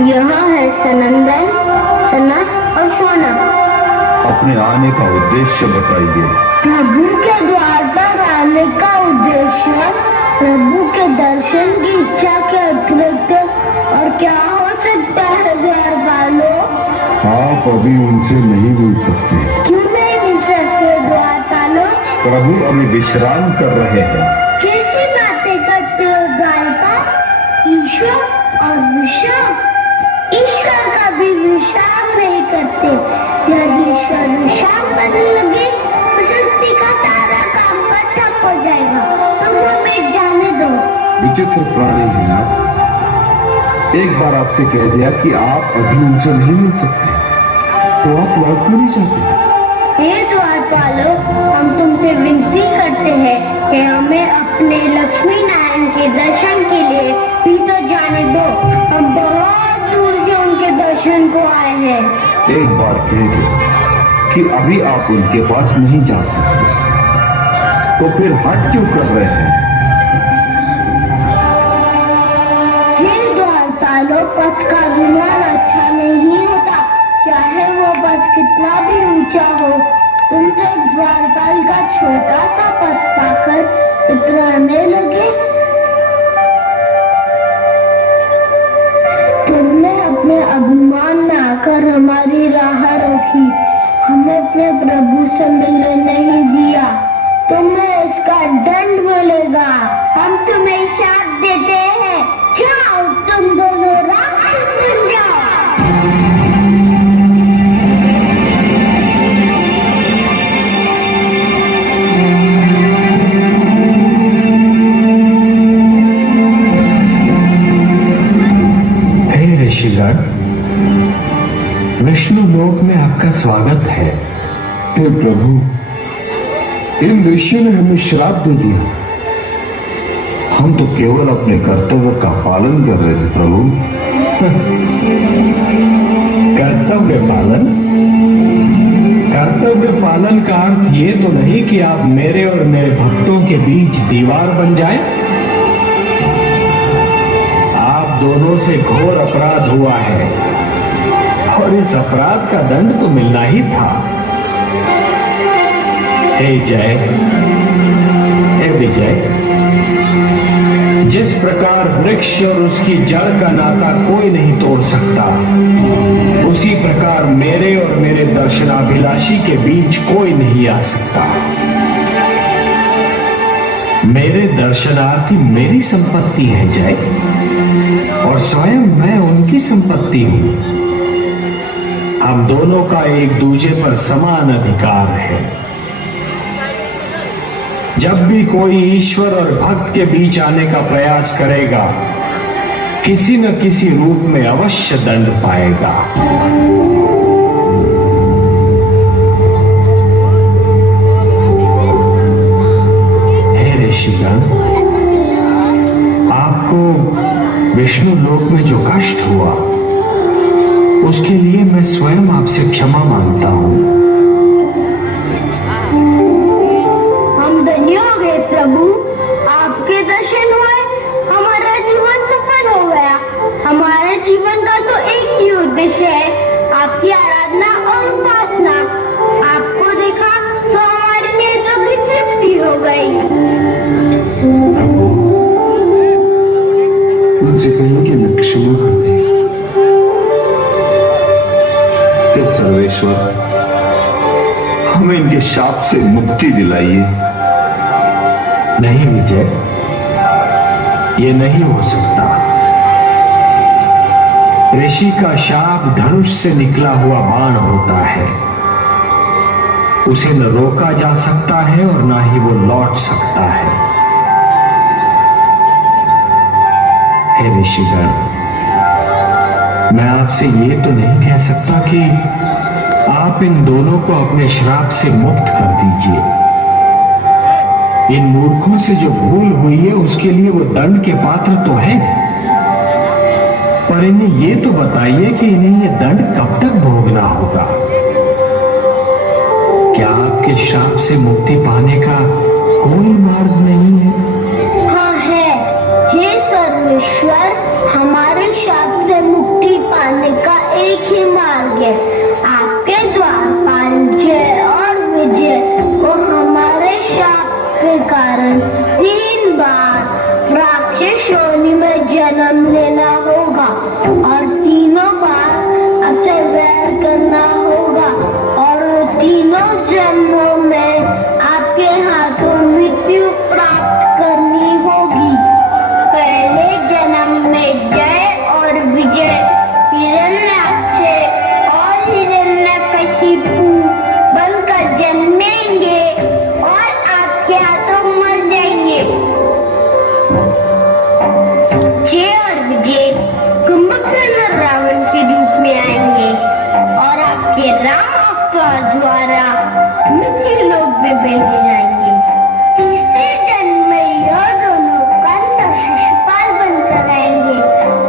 यहाँ है सनंदन, सनत और शौनक। अपने आने का उद्देश्य बताइए। प्रभु के द्वार पर आने का उद्देश्य प्रभु के दर्शन की इच्छा के अतिरिक्त और क्या हो सकता है द्वारपालों? आप अभी उनसे नहीं मिल सकते। क्यों नहीं मिल सकते द्वारपालों? प्रभु अभी विश्राम कर रहे हैं। कैसी बातें करते हो द्वारपाल? ईश्वर और विश्राम? ईश्वर का भी विश्राम नहीं करते। यदि ईश्वर विश्राम करने लगे तो सृष्टि का सारा काम ठप हो जाएगा। तुम हमें जाने दो। विचित्र प्राणी हैं आप। एक बार आपसे कह दिया कि आप अभी उनसे नहीं मिल सकते, तो आप लौट क्यों नहीं जाते? हे द्वारपालों, हम तुमसे विनती करते हैं कि हमें अपने लक्ष्मी नारायण के दर्शन के लिए भीतर जाने दो। हम बहुत दूर से उनके दर्शन को आए हैं। एक बार कह दो कि अभी आप उनके पास नहीं जा सकते, तो फिर हट क्यों कर रहे हैं? हे द्वारपालों, पथ का विमान अच्छा नहीं होता, चाहे वो पथ कितना भी ऊंचा हो। तुम तो एक द्वारपाल का छोटा सा पथ पाकर इतराने लगे। तुमने अपने अभिमान में आकर हमारी राह रोकी, हमें अपने प्रभु से मिलने नहीं दिया। तुम्हें इसका दंड मिलेगा। हम तुम्हें शाप देते हैं, जाओ तुम दोनों राक्षस बन जाओ। हे ऋषिगण, विष्णु लोक में आपका स्वागत है। हे प्रभु, इन ऋषियों ने हमें श्राप दे दिया। हम तो केवल अपने कर्तव्य का पालन कर रहे थे प्रभु। कर्तव्य पालन? कर्तव्य पालन का अर्थ ये तो नहीं कि आप मेरे और मेरे भक्तों के बीच दीवार बन जाएं। आप दोनों से घोर अपराध हुआ है और इस अपराध का दंड तो मिलना ही था। हे जय, हे विजय, जिस प्रकार वृक्ष और उसकी जड़ का नाता कोई नहीं तोड़ सकता, उसी प्रकार मेरे और मेरे दर्शनाभिलाषी के बीच कोई नहीं आ सकता। मेरे दर्शनार्थी मेरी संपत्ति है जय, और स्वयं मैं उनकी संपत्ति हूं। हम दोनों का एक दूसरे पर समान अधिकार है। जब भी कोई ईश्वर और भक्त के बीच आने का प्रयास करेगा, किसी न किसी रूप में अवश्य दंड पाएगा। हे ऋषिगण, आपको विष्णु लोक में जो कष्ट हुआ, उसके लिए मैं स्वयं आपसे क्षमा मांगता हूं। प्रभु, आपके दर्शन हुए, हमारा जीवन सफल हो गया। हमारे जीवन का तो एक ही उद्देश्य है, आपकी आराधना और उपासना। आपको देखा तो हमारे नेत्रों की तृप्ति हो गई। उनसे कहिए कि मैं क्षमा कर दे। हे सर्वेश्वर, हमें इनके शाप से मुक्ति दिलाइए। नहीं विजय, ये नहीं हो सकता। ऋषि का शाप धनुष से निकला हुआ बाण होता है। उसे न रोका जा सकता है और ना ही वो लौट सकता है। हे ऋषिगण, मैं आपसे ये तो नहीं कह सकता कि आप इन दोनों को अपने श्राप से मुक्त कर दीजिए। इन मूर्खों से जो भूल हुई है उसके लिए वो दंड के पात्र तो हैं, पर इन्हें ये तो बताइए कि इन्हें ये दंड कब तक भोगना होगा। क्या आपके श्राप से मुक्ति पाने का कोई मार्ग नहीं है? हाँ है। हे सर्वेश्वर, हमारे शाप से मुक्ति में आएंगे और आपके राम अवतार द्वारा मृत्यु लोक में भेजे जाएंगे। तीसरे जन्म में यह दोनों कंस और शिशुपाल बनकर रहेंगे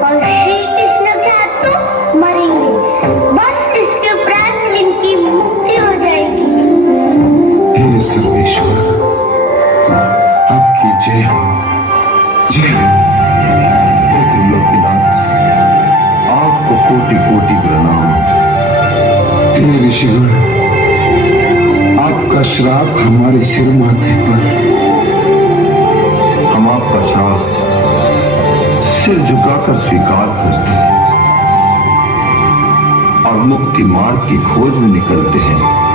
और श्री कृष्ण के हाथों मरेंगे। बस इसके उपरांत इनकी मुक्ति हो जाएगी। हे सर्वेश्वर, आपकी जय हो, जय हो। हे त्रिलोकीनाथ, आपको कोटि कोटि प्रणाम। हे ऋषिगण, आपका श्राप हमारे सिर माथे पर। हम आपका श्राप सिर झुकाकर स्वीकार करते हैं और मुक्ति मार्ग की खोज में निकलते हैं।